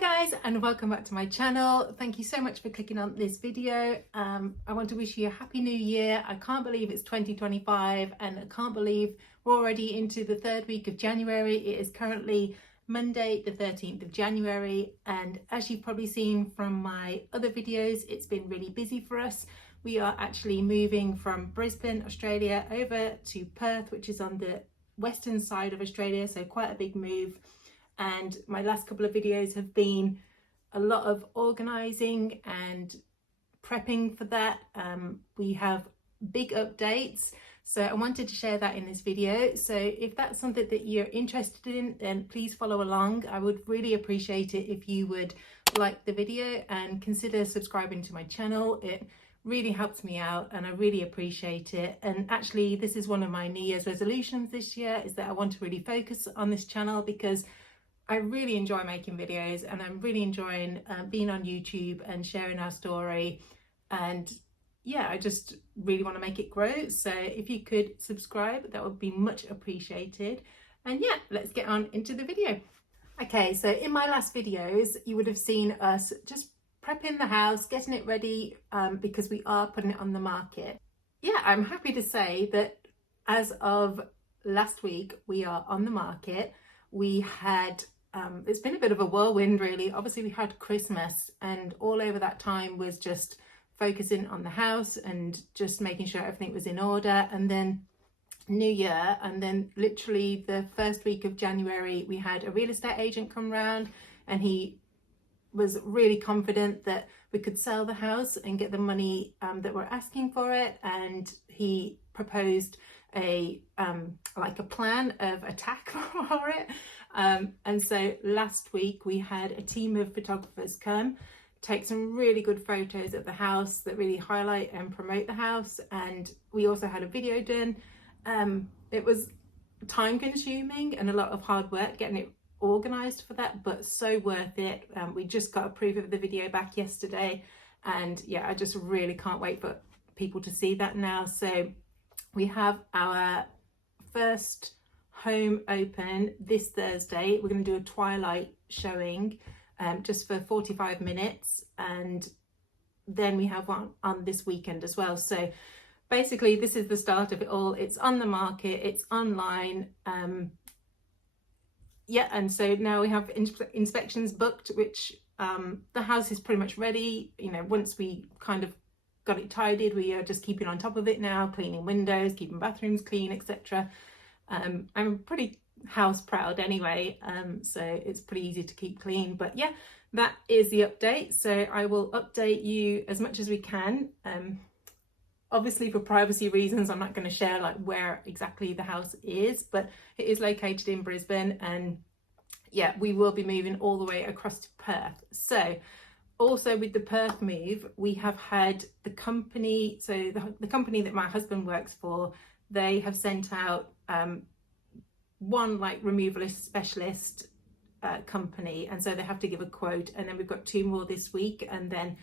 guys, and welcome back to my channel. Thank you so much for clicking on this video. I want to wish you a happy new year. I can't believe it's 2025 and I can't believe we're already into the third week of January. It is currently Monday the 13th of January, and as you've probably seen from my other videos, it's been really busy for us. We are actually moving from Brisbane, Australia over to Perth, which is on the western side of Australia, so quite a big move. And my last couple of videos have been a lot of organising and prepping for that. We have big updates, so I wanted to share that in this video. So if that's something that you're interested in, then please follow along. I would really appreciate it if you would like the video and consider subscribing to my channel. It really helps me out and I really appreciate it. And actually, this is one of my New Year's resolutions this year, is that I want to really focus on this channel because I really enjoy making videos and I'm really enjoying being on YouTube and sharing our story. And yeah, I just really want to make it grow. So if you could subscribe, that would be much appreciated. And yeah, let's get on into the video. Okay, so in my last videos, you would have seen us just prepping the house, getting it ready because we are putting it on the market. Yeah, I'm happy to say that as of last week, we are on the market. We had it's been a bit of a whirlwind really. Obviously we had Christmas and all over that time was just focusing on the house and just making sure everything was in order, and then New Year, and then literally the first week of January we had a real estate agent come round and he was really confident that we could sell the house and get the money that we're asking for it, and he proposed a like a plan of attack for it. And so last week we had a team of photographers come take some really good photos of the house that really highlight and promote the house, and we also had a video done. It was time consuming and a lot of hard work getting it organized for that, but so worth it. We just got a proof of the video back yesterday, and yeah, I just really can't wait for people to see that now. So we have our first home open this Thursday. We're going to do a twilight showing just for 45 minutes, and then we have one on this weekend as well. So basically this is the start of it all. It's on the market, it's online. Yeah, and so now we have inspections booked, which the house is pretty much ready. You know, once we kind of got it tidied, we are just keeping on top of it now, cleaning windows, keeping bathrooms clean, etc. I'm pretty house proud anyway, so it's pretty easy to keep clean. But yeah, that is the update. So I will update you as much as we can. Obviously for privacy reasons, I'm not going to share like where exactly the house is, but it is located in Brisbane, and yeah, we will be moving all the way across to Perth. So also with the Perth move, we have had the company, so the company that my husband works for, they have sent out one like removalist specialist company, and so they have to give a quote, and then we've got 2 more this week, and then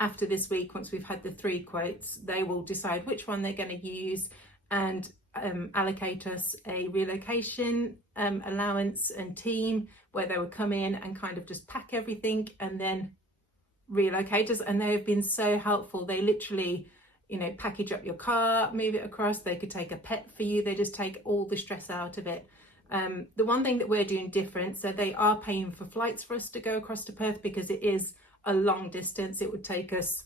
after this week, once we've had the 3 quotes, they will decide which one they're going to use and allocate us a relocation allowance and team where they will come in and kind of just pack everything and then relocate us. And they have been so helpful. They literally, you know, package up your car, move it across. They could take a pet for you. They just take all the stress out of it. The one thing that we're doing different, so they are paying for flights for us to go across to Perth because it is a long distance. It would take us,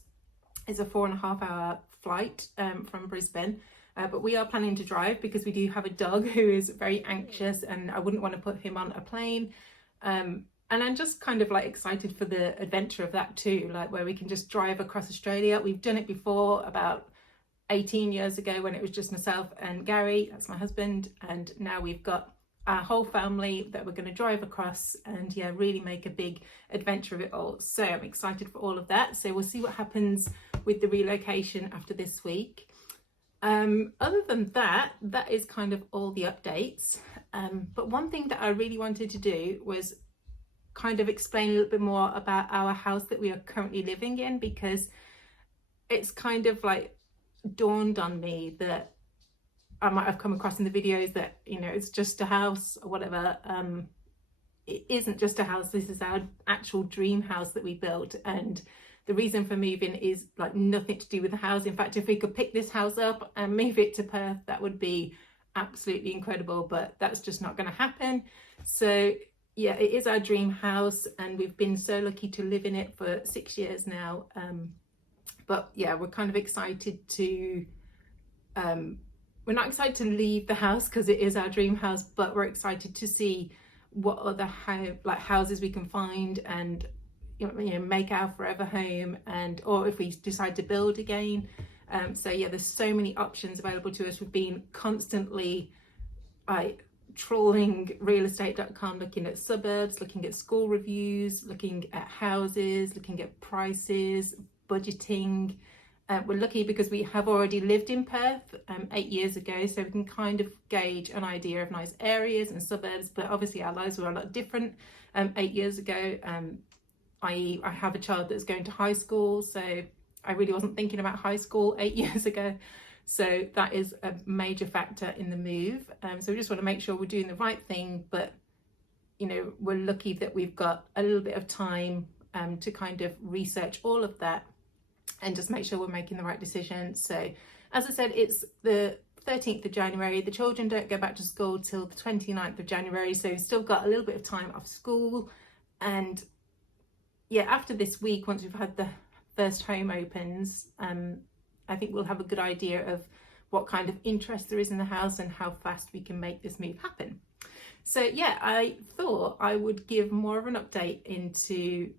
it's a 4.5 hour flight from Brisbane, but we are planning to drive because we do have a dog who is very anxious and I wouldn't want to put him on a plane. And I'm just kind of like excited for the adventure of that too, like where we can just drive across Australia. We've done it before about 18 years ago when it was just myself and Gary, that's my husband, and now we've got our whole family that we're going to drive across and yeah, really make a big adventure of it all. So I'm excited for all of that. So we'll see what happens with the relocation after this week. Other than that, that is kind of all the updates. But one thing that I really wanted to do was kind of explain a little bit more about our house that we are currently living in, because it's kind of like dawned on me that I might have come across in the videos that, you know, it's just a house or whatever. it isn't just a house, this is our actual dream house that we built. And the reason for moving is like nothing to do with the house. In fact, if we could pick this house up and move it to Perth, that would be absolutely incredible, but that's just not going to happen. So yeah, it is our dream house, and we've been so lucky to live in it for 6 years now. But yeah, we're kind of excited to we're not excited to leave the house because it is our dream house, but we're excited to see what other houses we can find and make our forever home, and or if we decide to build again. So yeah, there's so many options available to us. We've been constantly trawling realestate.com, looking at suburbs, looking at school reviews, looking at houses, looking at prices, budgeting. We're lucky because we have already lived in Perth 8 years ago, so we can kind of gauge an idea of nice areas and suburbs, but obviously our lives were a lot different 8 years ago. I have a child that's going to high school, so I really wasn't thinking about high school 8 years ago. So that is a major factor in the move. So we just want to make sure we're doing the right thing, but we're lucky that we've got a little bit of time to kind of research all of that and just make sure we're making the right decision. So as I said, it's the 13th of January. The children don't go back to school till the 29th of January, so we've still got a little bit of time off school. And yeah, after this week, once we've had the first home opens, I think we'll have a good idea of what kind of interest there is in the house and how fast we can make this move happen. So yeah, I thought I would give more of an update into,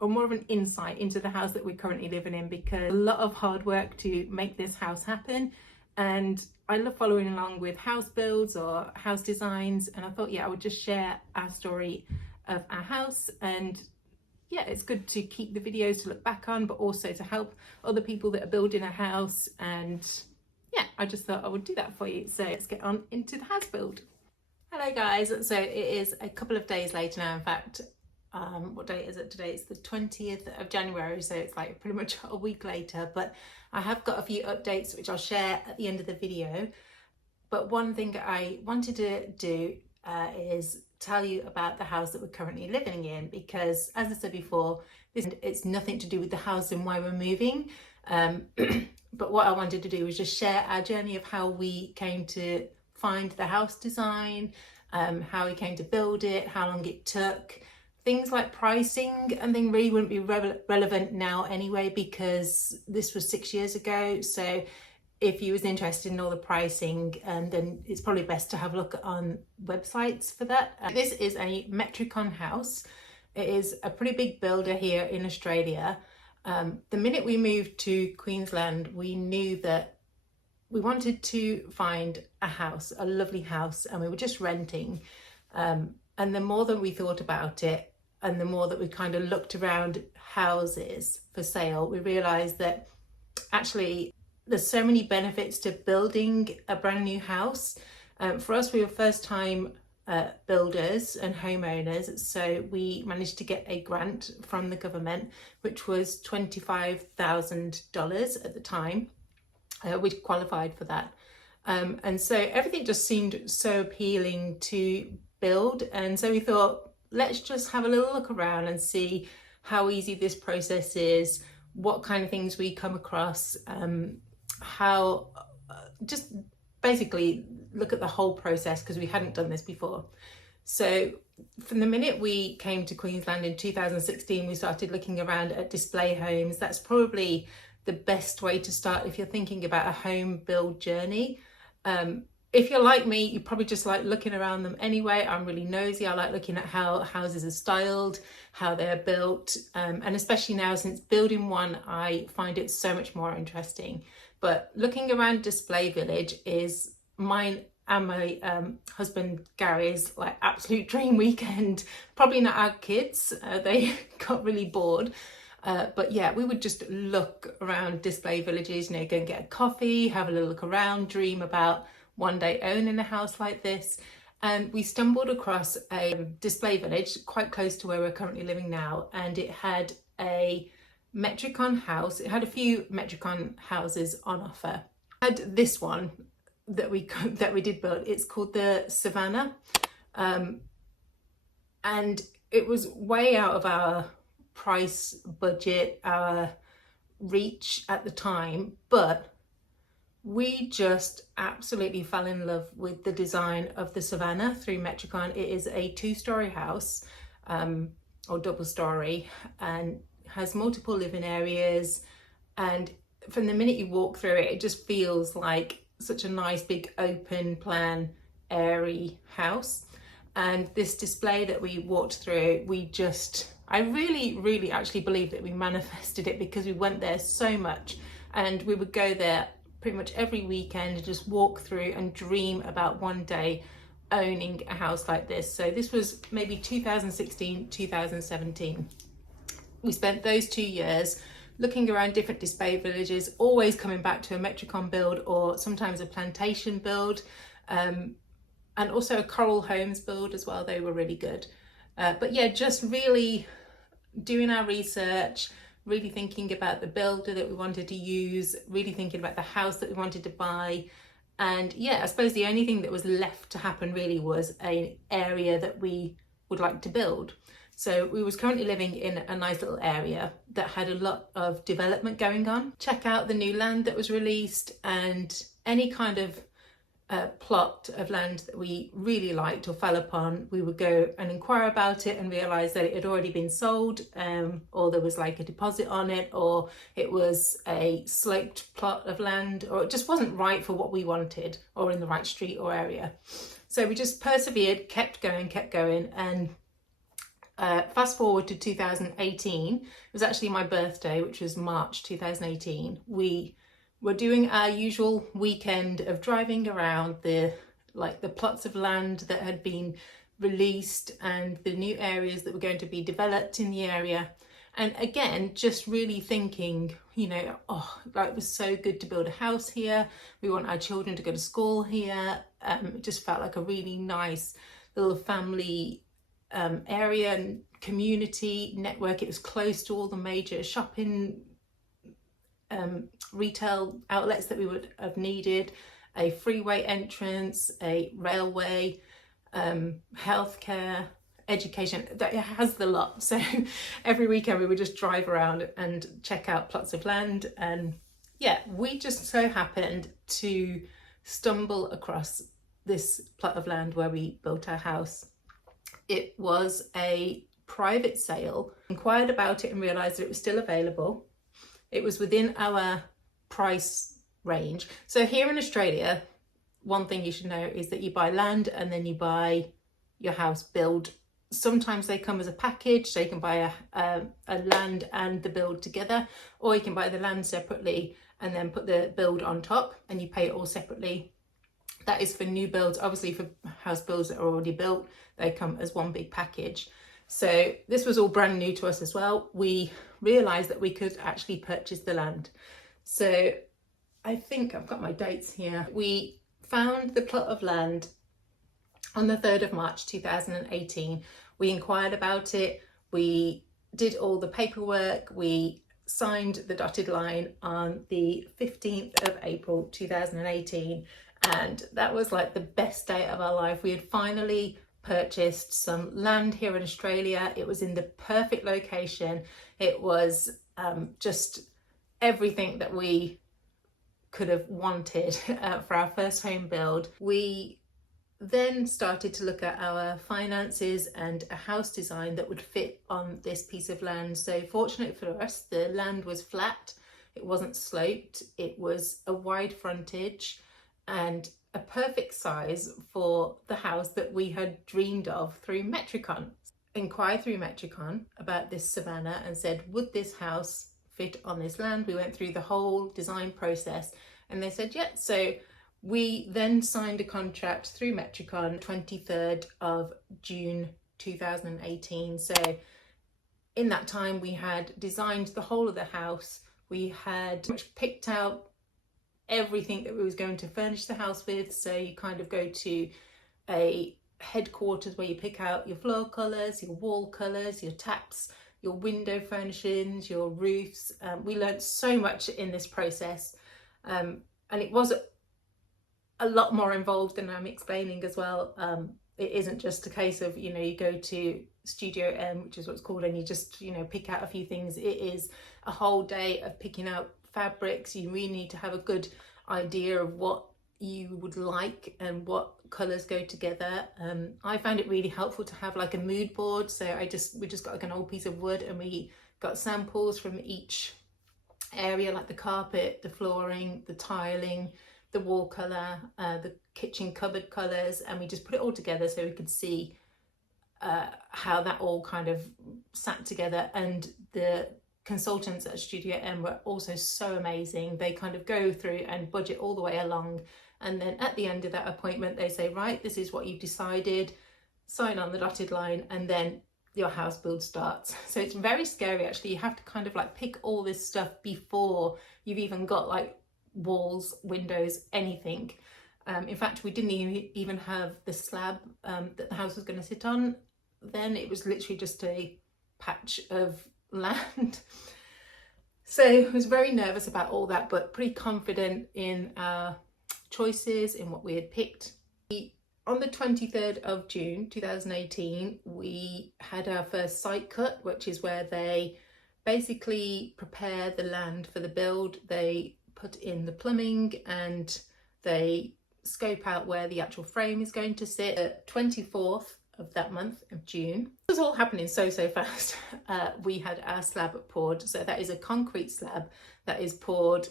or more of an insight into the house that we're currently living in, because a lot of hard work to make this house happen. And I love following along with house builds or house designs. And I thought, yeah, I would just share our story of our house. And yeah, it's good to keep the videos to look back on, but also to help other people that are building a house. And yeah, I just thought I would do that for you. So let's get on into the house build. Hello guys, so it is a couple of days later now. In fact, what date is it today? It's the 20th of January, so it's like pretty much a week later, but I have got a few updates which I'll share at the end of the video. But one thing I wanted to do is tell you about the house that we're currently living in, because as I said before, it's nothing to do with the house and why we're moving, but what I wanted to do was just share our journey of how we came to find the house design, how we came to build it, how long it took. Things like pricing and things really wouldn't be relevant now anyway, because this was 6 years ago. So if you was interested in all the pricing, then it's probably best to have a look on websites for that. This is a Metricon house. It is a pretty big builder here in Australia. The minute we moved to Queensland, we knew that we wanted to find a house, a lovely house, and we were just renting. And the more that we thought about it, and the more that we kind of looked around houses for sale, we realized that actually there's so many benefits to building a brand new house. For us, we were first time builders and homeowners, so we managed to get a grant from the government, which was $25,000 at the time. We qualified for that. And so everything just seemed so appealing to build. And so we thought, let's just have a little look around and see how easy this process is, what kind of things we come across, how just basically look at the whole process, because we hadn't done this before. So from the minute we came to Queensland in 2016, we started looking around at display homes. That's probably the best way to start if you're thinking about a home build journey. If you're like me, you probably just like looking around them anyway. I'm really nosy. I like looking at how houses are styled, how they're built, and especially now since building one, I find it so much more interesting. But looking around Display Village is mine and my husband Gary's like absolute dream weekend. Probably not our kids, they got really bored. But yeah, we would just look around display villages, go and get a coffee, have a little look around, dream about one day owning a house like this. And we stumbled across a display village quite close to where we're currently living now, and it had a Metricon house. It had a few Metricon houses on offer. It had this one that we did build. It's called the Savannah. and it was way out of our price budget, our reach at the time, but we just absolutely fell in love with the design of the Savannah through Metricon. It is a 2-story house, or double story, and has multiple living areas, and from the minute you walk through it, it just feels like such a nice big open plan airy house. And this display that we walked through, I really actually believe that we manifested it, because we went there so much, and we would go there pretty much every weekend and just walk through and dream about one day owning a house like this. So this was maybe 2016, 2017. We spent those 2 years looking around different display villages, always coming back to a Metricon build or sometimes a plantation build, and also a Coral Homes build as well. They were really good. But yeah, just really doing our research, really thinking about the builder that we wanted to use, really thinking about the house that we wanted to buy. And yeah, I suppose the only thing that was left to happen really was an area that we would like to build. So we was currently living in a nice little area that had a lot of development going on. Check out the new land that was released, and any kind of plot of land that we really liked or fell upon, we would go and inquire about it and realise that it had already been sold, or there was like a deposit on it, or it was a sloped plot of land, or it just wasn't right for what we wanted or in the right street or area. So we just persevered, kept going, and fast forward to 2018, it was actually my birthday, which was March 2018. We're doing our usual weekend of driving around the plots of land that had been released and the new areas that were going to be developed in the area. And again, just really thinking, oh, it was so good to build a house here. We want our children to go to school here. It just felt like a really nice little family area and community network. It was close to all the major shopping retail outlets that we would have needed, a freeway entrance, a railway, healthcare, education. That it has the lot. So every weekend we would just drive around and check out plots of land. And yeah, we just so happened to stumble across this plot of land where we built our house. It was a private sale. Inquired about it and realised that it was still available. It was within our price range. So here in Australia, one thing you should know is that you buy land and then you buy your house build. Sometimes they come as a package, so you can buy a land and the build together, or you can buy the land separately and then put the build on top and you pay it all separately. That is for new builds. Obviously for house builds that are already built, they come as one big package. So this was all brand new to us as well. We realised that we could actually purchase the land. So I think I've got my dates here. We found the plot of land on the 3rd of March 2018. We inquired about it. We did all the paperwork. We signed the dotted line on the 15th of April 2018. And that was like the best day of our life. We had finally purchased some land here in Australia. It was in the perfect location. It was just everything that we could have wanted for our first home build. We then started to look at our finances and a house design that would fit on this piece of land. So fortunate for us, the land was flat, it wasn't sloped, it was a wide frontage and a perfect size for the house that we had dreamed of through Metricon. Inquired through Metricon about this Savannah and said, would this house fit on this land? We went through the whole design process and they said, yeah. So we then signed a contract through Metricon 23rd of June 2018. So in that time we had designed the whole of the house. We had picked out everything that we was going to furnish the house with. So you kind of go to a headquarters where you pick out your floor colours, your wall colours, your taps, your window furnishings, your roofs. We learned so much in this process, and it was a lot more involved than I'm explaining as well. it isn't just a case of, you know, you go to Studio M, which is what it's called, and you just, you know, pick out a few things. It is a whole day of picking out fabrics. You really need to have a good idea of what you would like and what colours go together. I found it really helpful to have like a mood board. So we just got like an old piece of wood, and we got samples from each area, like the carpet, the flooring, the tiling, the wall colour, the kitchen cupboard colours, and we just put it all together so we could see how that all kind of sat together. And the consultants at Studio M were also so amazing. They kind of go through and budget all the way along, and then at the end of that appointment they say, right, this is what you've decided, sign on the dotted line, and then your house build starts. So it's very scary actually. You have to kind of like pick all this stuff before you've even got like walls, windows, anything. In fact, we didn't even have the slab that the house was going to sit on. Then it was literally just a patch of land. So I was very nervous about all that, but pretty confident in our choices, in what we had picked. On the 23rd of June 2018, we had our first site cut, which is where they basically prepare the land for the build. They put in the plumbing and they scope out where the actual frame is going to sit. The 24th of that month of June. It was all happening so fast. We had our slab poured. So that is a concrete slab that is poured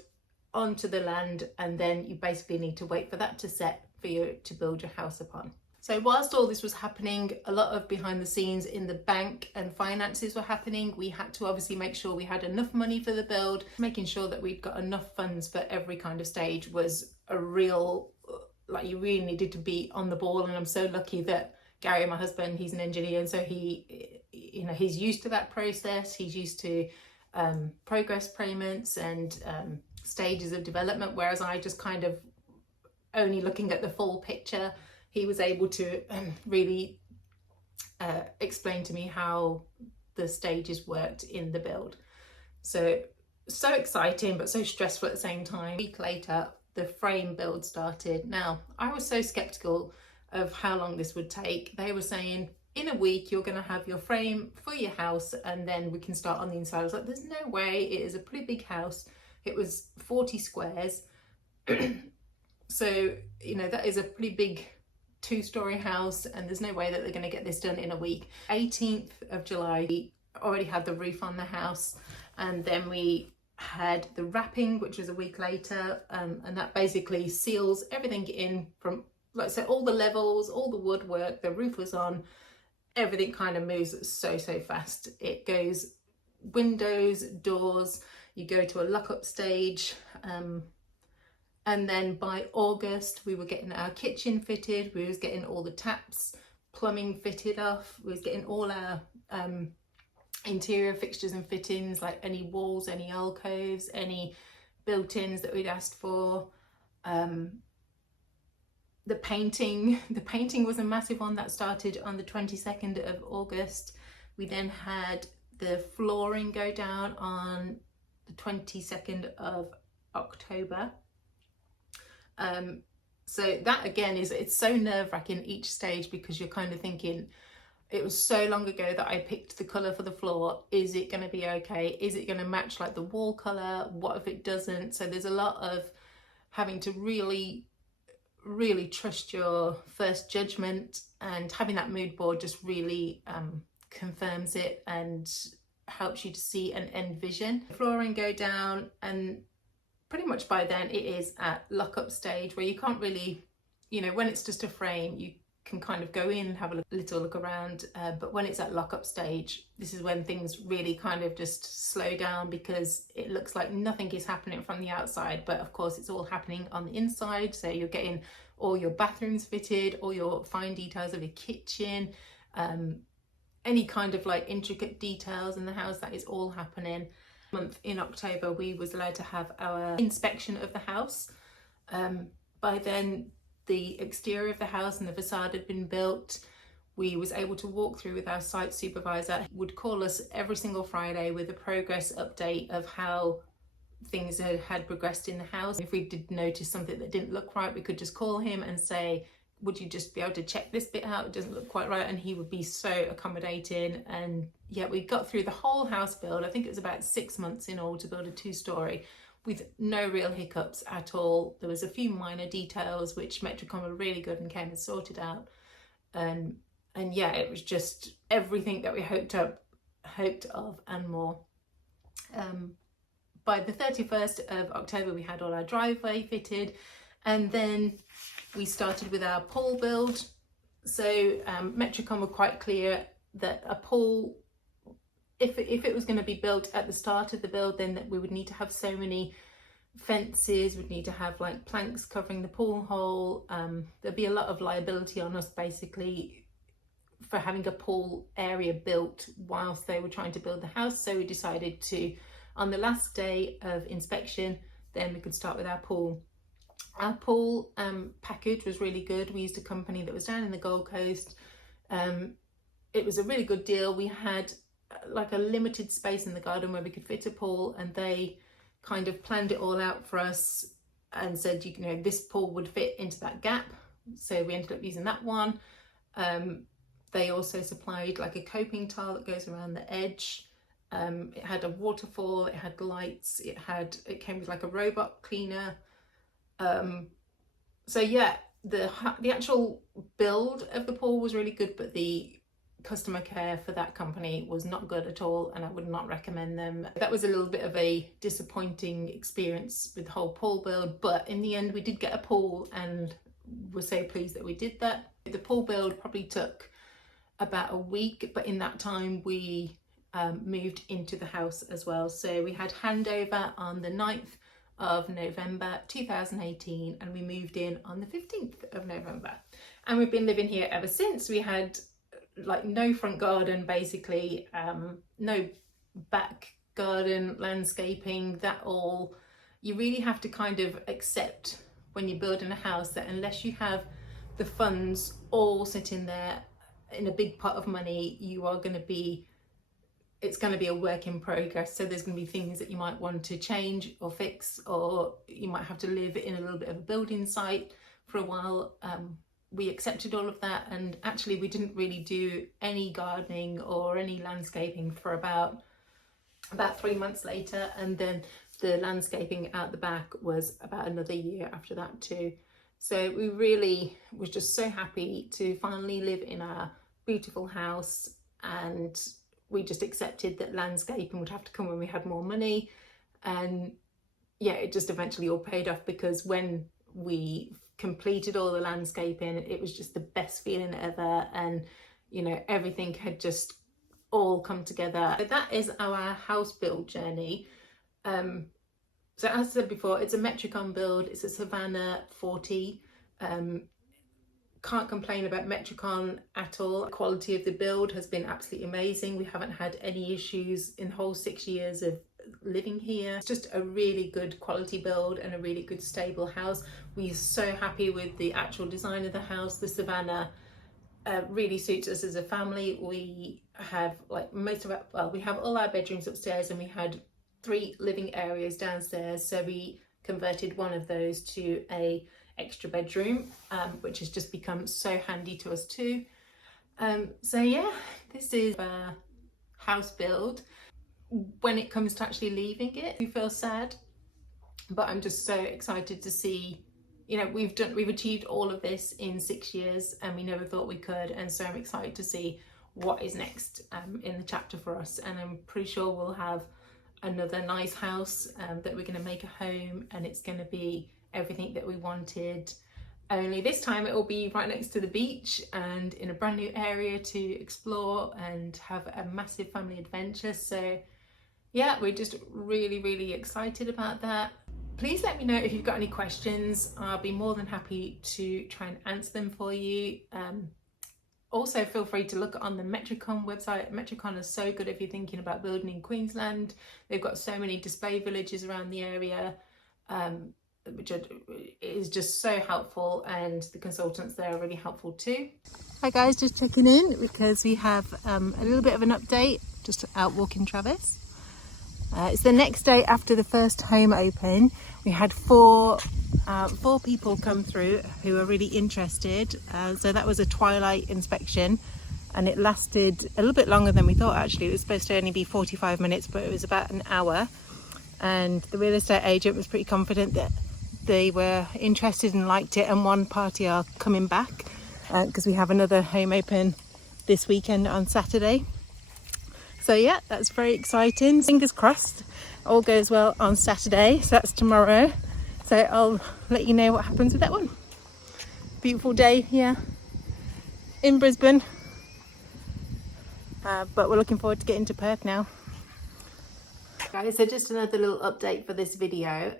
onto the land, and then you basically need to wait for that to set for you to build your house upon. So whilst all this was happening, a lot of behind the scenes in the bank and finances were happening. We had to obviously make sure we had enough money for the build. Making sure that we'd got enough funds for every kind of stage was a real, like, you really needed to be on the ball. And I'm so lucky that Gary, my husband, he's an engineer, and so he, you know, he's used to that process. He's used to progress payments and stages of development, whereas I just kind of only looking at the full picture. He was able to really explain to me how the stages worked in the build. So exciting, but so stressful at the same time. A week later, the frame build started. Now, I was so skeptical of how long this would take. They were saying, in a week, you're going to have your frame for your house, and then we can start on the inside. I was like, there's no way. It is a pretty big house. It was 40 squares. So, you know, that is a pretty big 2-story house, and there's no way that they're going to get this done in a week. 18th of July, we already had the roof on the house, and then we had the wrapping, which was a week later, and that basically seals everything in from, like, so all the levels, all the woodwork, the roof was on, everything kind of moves so fast. It goes windows, doors, you go to a lock-up stage, and then by August we were getting our kitchen fitted, we was getting all the taps, plumbing fitted off, we was getting all our interior fixtures and fittings, like any walls, any alcoves, any built-ins that we'd asked for. The painting was a massive one that started on the 22nd of August. We then had the flooring go down on the 22nd of October. So that again it's so nerve-wracking each stage, because you're kind of thinking, it was so long ago that I picked the colour for the floor. Is it going to be okay? Is it going to match like the wall colour? What if it doesn't? So there's a lot of having to really trust your first judgment, and having that mood board just really confirms it and helps you to see and envision. Flooring go down, and pretty much by then it is at lock-up stage, where you can't really, you know, when it's just a frame you can kind of go in and have a little look around, but when it's at lock-up stage, this is when things really kind of just slow down, because it looks like nothing is happening from the outside, but of course it's all happening on the inside. So you're getting all your bathrooms fitted, all your fine details of your kitchen, any kind of like intricate details in the house, that is all happening. Month in October we was allowed to have our inspection of the house. By then the exterior of the house and the facade had been built. We was able to walk through with our site supervisor. He would call us every single Friday with a progress update of how things had progressed in the house. If we did notice something that didn't look right, we could just call him and say, would you just be able to check this bit out, it doesn't look quite right, and he would be so accommodating. And yeah, we got through the whole house build. I think it was about 6 months in all to build a 2-story with no real hiccups at all. There was a few minor details which Metricon were really good and came and sorted out, and yeah, it was just everything that we hoped of and more. By the 31st of October we had all our driveway fitted, and then we started with our pool build. So Metricon were quite clear that a pool, if it was going to be built at the start of the build, then that we would need to have so many fences, we'd need to have like planks covering the pool hole. There'd be a lot of liability on us basically for having a pool area built whilst they were trying to build the house. So we decided to, on the last day of inspection, then we could start with our pool. Our pool package was really good. We used a company that was down in the Gold Coast. It was a really good deal. We had like a limited space in the garden where we could fit a pool, and they kind of planned it all out for us and said, you know, this pool would fit into that gap. So we ended up using that one. They also supplied like a coping tile that goes around the edge. It had a waterfall, it had lights, it came with like a robot cleaner. So yeah, the actual build of the pool was really good, but the customer care for that company was not good at all, and I would not recommend them. That was a little bit of a disappointing experience with the whole pool build, but in the end we did get a pool and we're so pleased that we did that. The pool build probably took about a week, but in that time we moved into the house as well. So we had handover on the 9th of November 2018, and we moved in on the 15th of November, and we've been living here ever since. We had like no front garden basically, no back garden, landscaping, that all. You really have to kind of accept when you're building a house that unless you have the funds all sitting there in a big pot of money, it's going to be a work in progress. So there's going to be things that you might want to change or fix, or you might have to live in a little bit of a building site for a while. We accepted all of that, and actually we didn't really do any gardening or any landscaping for about 3 months later, and then the landscaping out the back was about another year after that too. So we really was just so happy to finally live in our beautiful house, and we just accepted that landscaping would have to come when we had more money. And yeah, it just eventually all paid off, because when we completed all the landscaping, it was just the best feeling ever, and you know, everything had just all come together. So that is our house build journey. So as I said before, it's a Metricon build, it's a Savannah 40. Can't complain about Metricon at all. The quality of the build has been absolutely amazing. We haven't had any issues in the whole 6 years of living here. It's just a really good quality build and a really good stable house. We're so happy with the actual design of the house. The Savannah really suits us as a family. We have like we have all our bedrooms upstairs, and we had 3 living areas downstairs, so we converted one of those to a extra bedroom, which has just become so handy to us too. So yeah, this is a house build. When it comes to actually leaving it, we feel sad, but I'm just so excited to see, you know, we've achieved all of this in 6 years, and we never thought we could, and so I'm excited to see what is next in the chapter for us. And I'm pretty sure we'll have another nice house that we're going to make a home, and it's going to be everything that we wanted, only this time it will be right next to the beach and in a brand new area to explore and have a massive family adventure. So yeah, we're just really excited about that. Please let me know if you've got any questions. I'll be more than happy to try and answer them for you. Also feel free to look on the Metricon website. Metricon is so good if you're thinking about building in Queensland. They've got so many display villages around the area, which is just so helpful, and the consultants there are really helpful too. Hi guys, just checking in because we have a little bit of an update, just out walking Travis. It's the next day after the first home open. We had four people come through who were really interested. So that was a twilight inspection, and it lasted a little bit longer than we thought. Actually, it was supposed to only be 45 minutes, but it was about an hour. And the real estate agent was pretty confident that they were interested and liked it, and one party are coming back because we have another home open this weekend on Saturday. So yeah, that's very exciting. Fingers crossed all goes well on Saturday, so that's tomorrow. So I'll let you know what happens with that one. Beautiful day here in Brisbane, but we're looking forward to getting to Perth now. Guys, so just another little update for this video.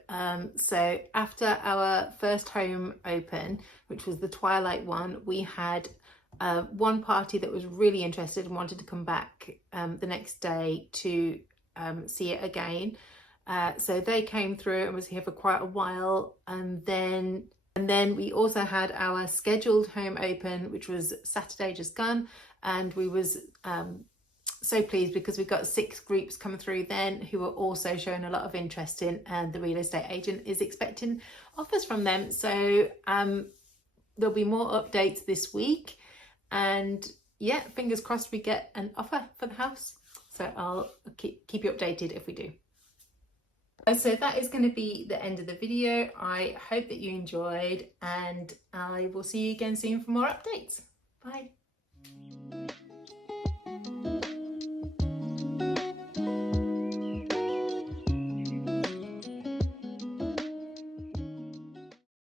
So after our first home open, which was the twilight one, we had one party that was really interested and wanted to come back the next day to see it again. So they came through and was here for quite a while, and then we also had our scheduled home open, which was Saturday just gone, and we was so pleased because we've got 6 groups coming through then who are also showing a lot of interest in, and the real estate agent is expecting offers from them. So there'll be more updates this week, and yeah, fingers crossed we get an offer for the house. So I'll keep you updated if we do. So that is going to be the end of the video. I hope that you enjoyed, and I will see you again soon for more updates. Bye.